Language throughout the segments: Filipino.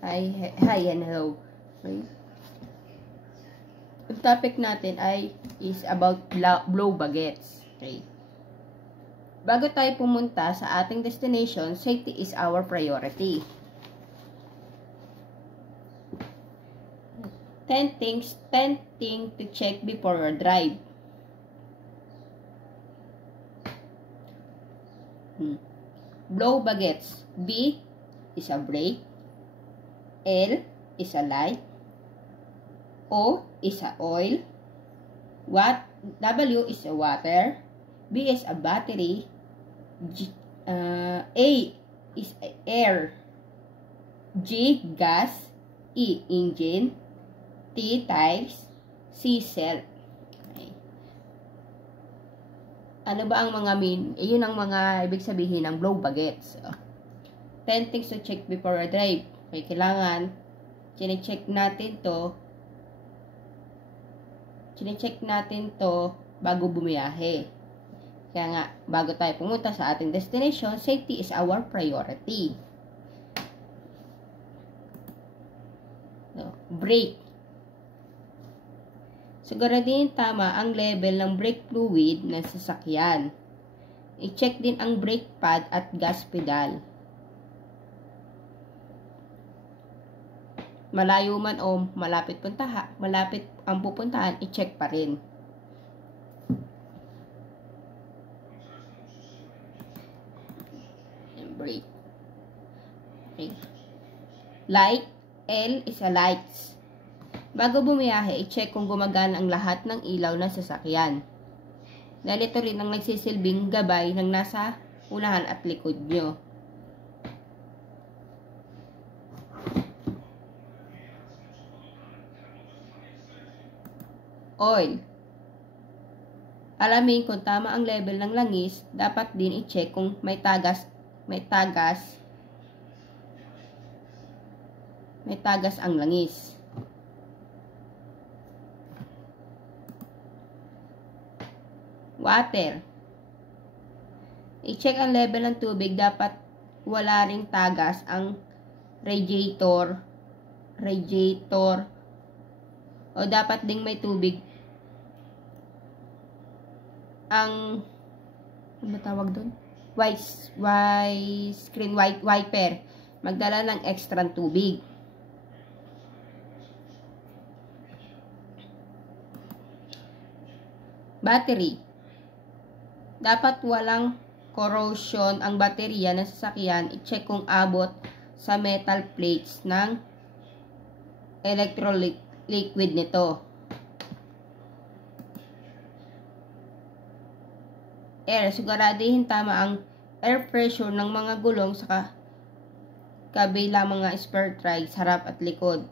Hi and hello. Okay. Yung topic natin is about blow baguettes. Okay. Bago tayo pumunta sa ating destination, safety is our priority. 10 things to check before your drive. Blow baguettes. B is a brake. L is a light. O is a oil. W is a water. B is a battery. A is air. G gas. E engine. T tires. C cell. Okay. Ano ba ang mga yun ang mga ibig sabihin ng blow baguettes. 10 things to check before a drive. Okay, kailangan chinecheck natin to bago bumiyahe. Kaya nga, bago tayo pumunta sa ating destination, safety is our priority. Brake. Siguraduhin tama ang level ng brake fluid ng sasakyan. I-check din ang brake pad at gas pedal. Malayo man o malapit ang pupuntahan, i-check pa rin. Brake. Okay. Light. L is a lights. Bago bumiyahe, i-check kung gumagana ang lahat ng ilaw ng sasakyan. Dahil ito rin ang nagsisilbing gabay ng nasa unahan at likod nyo. Oil. Alamin kung tama ang level ng langis, dapat din i-check kung may tagas ang langis. Water. I-check ang level ng tubig, dapat wala ring tagas ang radiator o dapat ding may tubig ang ano tawag doon? Screen wiper. Magdala ng extra tubig. Battery. Dapat walang corrosion ang baterya ng sasakyan. I-check kung abot sa metal plates ng electrolyte liquid nito. Air. Siguraduhin tama ang air pressure ng mga gulong sa kabila mga spare tires, harap at likod.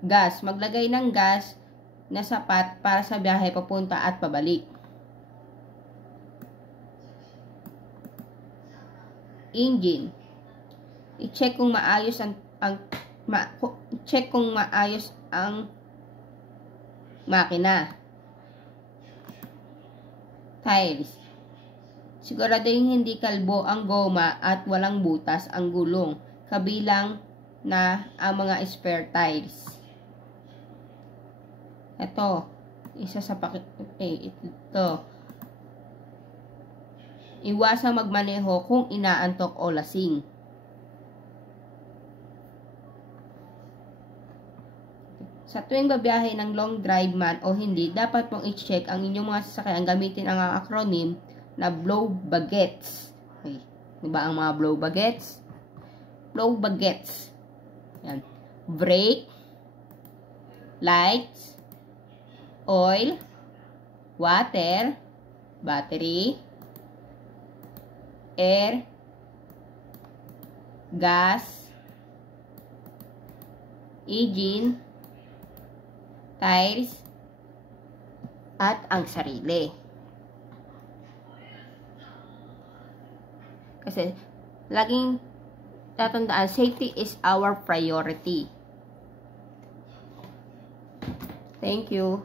Gas. Maglagay ng gas na sapat para sa biyahe papunta at pabalik. Engine. I-check kung maayos ang makina. Tires. Siguraduhin hindi kalbo ang goma at walang butas ang gulong, kabilang na ang mga spare tires. Ito, isa sa ito. Iwasang magmaneho kung inaantok o lasing. Sa tuwing babiyahe ng long drive man o hindi, dapat mong i-check ang inyong mga sasakyan. Gamitin ang acronym na blow baguettes. Okay. Diba ang mga blow baguettes? Blow baguettes. Yan. Brake, lights, oil, water, battery, air, gas, engine, tires, at ang sarili. Kasi, laging tatandaan, safety is our priority. Thank you.